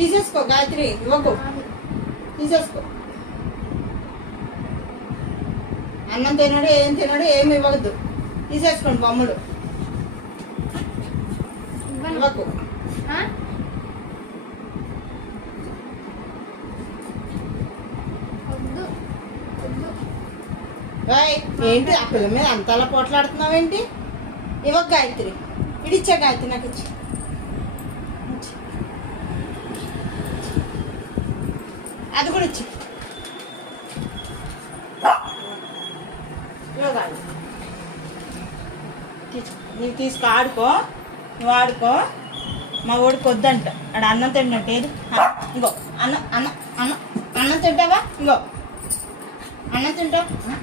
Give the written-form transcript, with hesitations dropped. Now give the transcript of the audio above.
తీసేసుకో గాయత్రి, ఇవ్వకు, తీసేసుకో. అన్నం తినడు, ఏం తినడు, ఏమి ఇవ్వద్దు. తీసేసుకోండి బొమ్మలు, ఇవ్వకు. ఏంటి ఆ పిల్ల మీద అంతలా పోట్లాడుతున్నావేంటి? ఇవ్వకు గాయత్రి, ఇడిచ్చా గాయత్రి, నాకు ఇచ్చి. అది కూడా ఇచ్చి. నీకు తీసుకో, ఆడుకో, నువ్వు ఆడుకో. మా ఓడికి వద్దంట, ఆడ అన్నం తింటే. ఏది ఇంకో అన్నం, అన్నం అన్నం అన్నం తింటావా? ఇంకో అన్నం తింటావు.